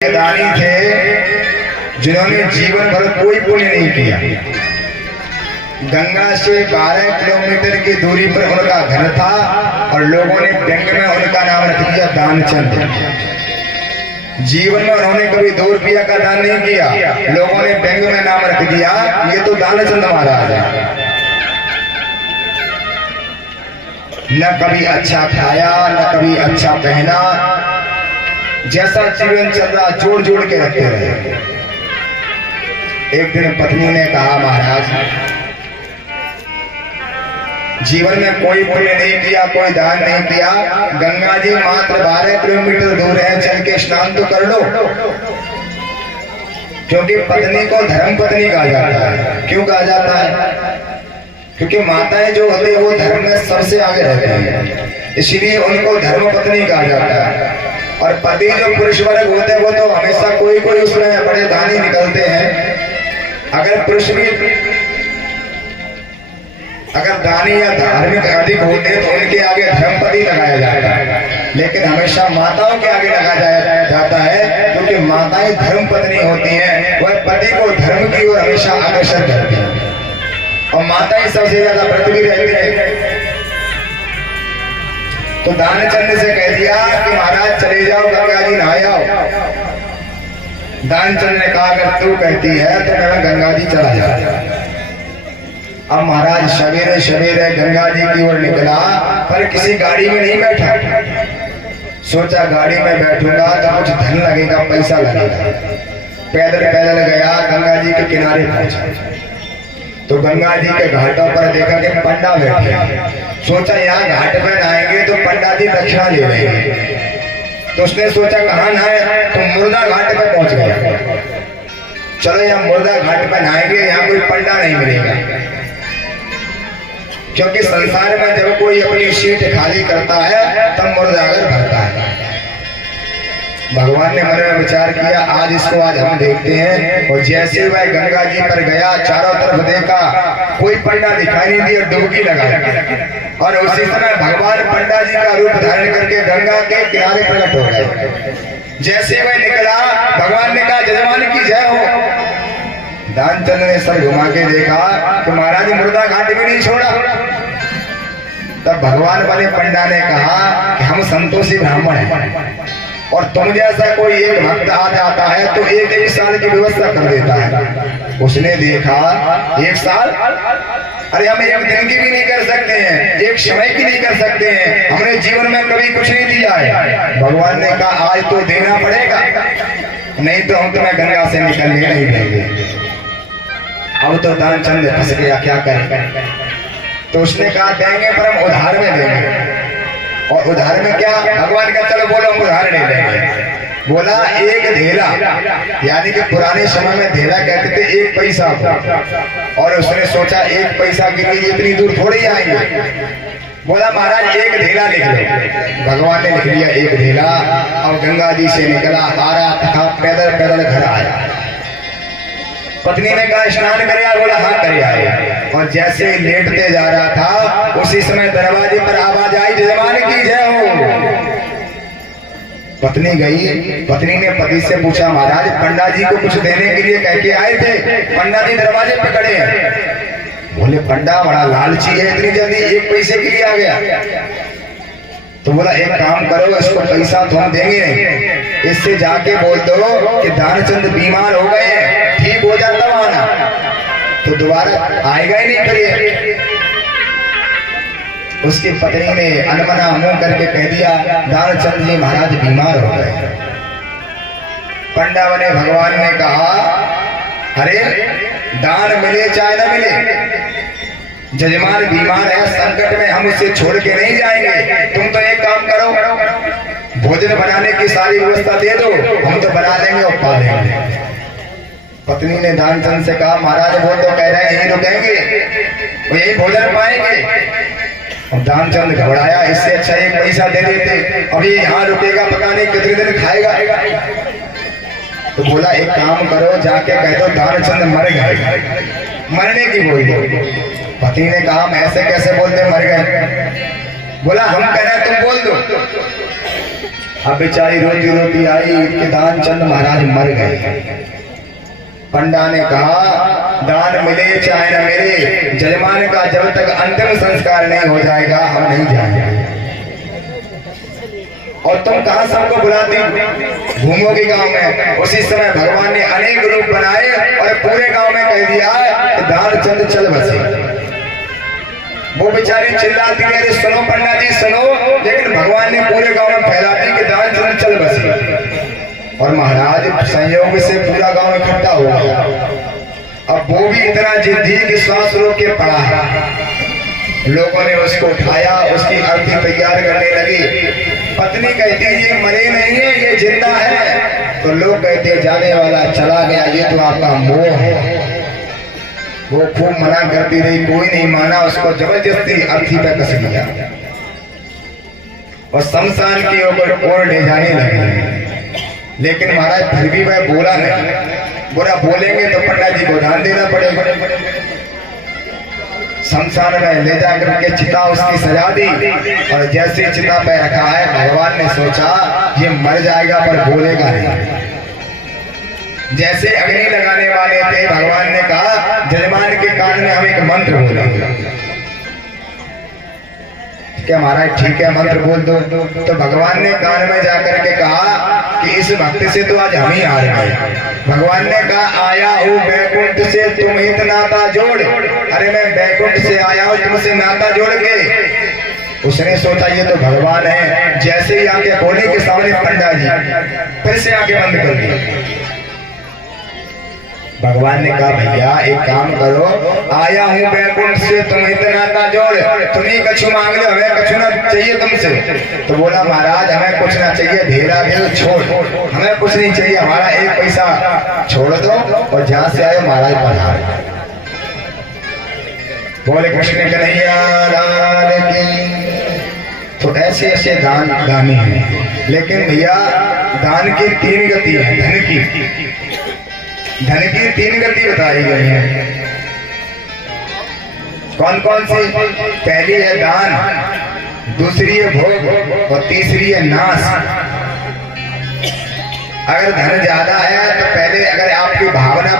दानी थे जिन्होंने जीवन भर कोई पुण्य नहीं किया। गंगा से 12 किलोमीटर की दूरी पर उनका घर था और लोगों ने व्यंग में उनका नाम रख दिया दानचंद। जीवन में उन्होंने कभी 2 रुपया का दान नहीं किया, लोगों ने व्यंग में नाम रख दिया ये तो दानचंद महाराज है। न कभी अच्छा खाया न कभी अच्छा पहना, जैसा जीवन चल रहा जोड़ जोड़ के रखते रहे। एक दिन पत्नी ने कहा महाराज जीवन में कोई पुण्य नहीं किया, कोई दान नहीं किया, गंगा जी मात्र 12 किलोमीटर दूर है, चल के स्नान तो कर लो। क्योंकि पत्नी को धर्म पत्नी कहा जाता है। क्यों कहा जाता है? क्योंकि माताएं जो होती है वो धर्म में सबसे आगे रहती हैं, इसलिए उनको धर्म पत्नी कहा जाता है। और पति जो पुरुष वर्ग होते हैं वो तो हमेशा कोई कोई उसमें बड़े दानी निकलते हैं। अगर पुरुष भी अगर दानी या धार्मिक अधिक होते तो उनके आगे धर्मपति लगाया जाता है, लेकिन हमेशा माताओं के आगे लगाया जाता है, क्योंकि माताएं धर्म पत्नी होती हैं, वह पति को धर्म की ओर हमेशा आकर्षण करती हैं और माताएं सबसे ज्यादा व्रत भी रहती है। तो दानचंद से कह दिया कि महाराज चले जाओ गंगा जी नहा आओ। दानचंद ने कहा अगर तू कहती है तो मैं गंगा जी चला जाऊं। अब महाराज सवेरे सवेरे गंगा जी की ओर निकला, पर किसी गाड़ी में नहीं बैठा। सोचा गाड़ी में बैठूंगा तो कुछ धन लगेगा, पैसा लगेगा। पैदल पैदल गया, गंगा जी के किनारे पहुंचा तो गंगा जी के घाटों पर देखा कि पंडा बैठे। सोचा यहाँ घाट पे नहाएंगे तो पंडा जी दक्षिणा ले लेंगे। तो उसने सोचा कहाँ नहाए, तो मुर्दा घाट पे पहुंच गया। चलो यहाँ मुर्दा घाट पे नहाएंगे, यहाँ कोई पंडा नहीं मिलेगा। क्योंकि संसार में जब कोई अपनी सीट खाली करता है तब मुर्दागर भरता है। भगवान ने मन में विचार किया आज इसको आज हम देखते हैं। और जैसे वह गंगा जी पर गया, चारों तरफ देखा, कोई पंडा दिखाई नहीं दिया, डुबकी लगाई। और उसी समय भगवान पंडा जी का रूप धारण करके गंगा के किनारे प्रकट हो गए। जैसे वह निकला, भगवान ने कहा जजमान की जय हो। दानचंद ने सर घुमा के देखा कि महाराज मुर्दा घाट भी नहीं छोड़ा। तब भगवान वाले पंडा ने कहा कि हम संतोषी ब्राह्मण हैं और तुम जैसा कोई एक भक्त आ जाता है तो एक साल की व्यवस्था कर देता है। उसने देखा 1 साल, अरे हम एक दिन की भी नहीं कर सकते हैं, एक समय की नहीं कर सकते हैं, हमने जीवन में कभी कुछ नहीं दिया है। भगवान ने कहा आज तो देना पड़ेगा, नहीं तो हम तुम्हें गंगा से निकलने नहीं देंगे। अब तो दानचंद फंस गया, क्या करें? तो उसने कहा देंगे पर हम उधार में देंगे। और उधार में क्या? भगवान का चलो बोलो हम उधार नहीं लेंगे। बोला 1 धेला, यानी कि पुराने समय में धेला कहते थे 1 पैसा। और उसने सोचा 1 पैसा के लिए इतनी दूर थोड़ी आएंगे। बोला महाराज 1 धेला लिख लो। भगवान ने लिख लिया 1 धेला। अब गंगा जी से निकला, आ रहा था, पैदल पैदल घर आया। पत्नी ने कहा स्नान करे आए? बोला हाँ करे आए। और जैसे लेटते जा रहा था उसी समय दरवाजे पर आवाज आई जजमान की जय हो। पत्नी गई, पत्नी ने पति से पूछा महाराज पंडा जी को कुछ देने के लिए कह के आए थे, पंडा जी दरवाजे पे खड़े हैं। बोले पंडा बड़ा लालची है, इतनी जल्दी 1 पैसे के लिए आ गया। तो बोला एक काम करो, इसको पैसा तो हम देंगे नहीं, इससे जाके बोल दो कि दानचंद बीमार हो गए हैं, ठीक हो जाता आना, तो दोबारा आएगा ही नहीं। फिर उसकी पत्नी ने अनमना मुंह करके कह दिया दानचंद जी महाराज बीमार हो गए। पंडा बने भगवान ने कहा अरे दान मिले चाहे न मिले, जजमान बीमार है, संकट में हम उसे छोड़ के नहीं जाएंगे। तुम तो एक काम करो, भोजन बनाने की सारी व्यवस्था दे दो, हम तो बना लेंगे और पा लेंगे। पत्नी ने दानचंद से कहा महाराज वो तो कह रहे हैं यही रुकेंगे, वो यही भोजन पाएंगे। और दानचंद घबराया, इससे अच्छा 1 पैसा दे देते, अब ये यहाँ रुकेगा पता नहीं कितने दिन खाएगा। तो बोला एक काम करो, जाके कह दो दानचंद मर गए, मरने की बोल दो। पति ने कहा हम ऐसे कैसे बोलते मर गए? बोला हम कह रहे तुम बोल दो। अब बेचारी रोती रोती आई कि दानचंद महाराज मर गए। पंडा ने कहा दान मिले चाहे न मिले, जजमान का जब तक अंतिम संस्कार नहीं हो जाएगा हम नहीं जाएंगे। और तुम कहां सबको बुलाती घूमोगी गांव में। उसी समय भगवान ने अनेक रूप बनाए और पूरे गांव में कह दिया कि दानचंद चल बसे। वो बेचारी चिल्लाती है अरे सुनो पंडा जी सुनो, लेकिन भगवान ने पूरे गांव में फैला दी कि दानचंद चल बसे। और महाराज संयोग से पूरा गांव इकट्ठा हो गया। अब वो भी इतना जिद्दी कि श्वास रोक के पड़ा है। लोगों ने उसको उठाया, उसकी अर्थी तैयार करने लगी। पत्नी कहती ये मरे नहीं है, ये जिंदा है। तो लोग कहते जाने वाला चला गया, ये तो आपका मोह है। वो खूब मना करती रही, कोई नहीं माना। उसको जबरदस्ती अर्थी पे कस लिया और शमशान के ऊपर और ले जाने लगे। लेकिन महाराज फिर भी वह बोला नहीं। बुरा बोलेंगे तो पंडा जी को ध्यान देना पड़ेगा। शमशान में ले जाकर के चिता उसकी सजा दी और जैसे चिता पे रखा है भगवान ने सोचा ये मर जाएगा पर बोलेगा नहीं। जैसे अग्नि लगाने वाले थे भगवान ने कहा जजमान के कान में हम एक मंत्र बोलेंगे। क्या महाराज ठीक है मंत्र बोल दो। तो भगवान ने कान में जाकर के कहा कि इस भक्त से तो आज हम ही हार गए। भगवान ने कहा आया हूँ बैकुंठ से तुम हित नाता जोड़। अरे मैं बैकुंठ से आया हूँ तुमसे नाता जोड़ के। उसने सोचा ये तो भगवान है। जैसे ही आंखें खोली के सामने पंडा जी, फिर से आंखें बंद कर दी। भगवान ने कहा भैया एक काम करो, आया हूँ बैकुंठ से तुम इतना ना जोड़, तुम्हें कछु मांग लो, हमें कछु ना चाहिए तुमसे। तो बोला महाराज हमें कुछ ना चाहिए, धेरा दे छोड़, हमें कुछ नहीं चाहिए, हमारा एक पैसा छोड़ दो और जहाँ से आए महाराज पधार। बोले कृष्ण कन्हैया लाल की। तो ऐसे ऐसे दान दानी है। लेकिन भैया दान की तीन गति है। धन की तीन गति बताई गई है। कौन कौन सी? पहली है दान, दूसरी है भोग और तीसरी है नाश। अगर धन ज्यादा है तो पहले अगर आपकी भावना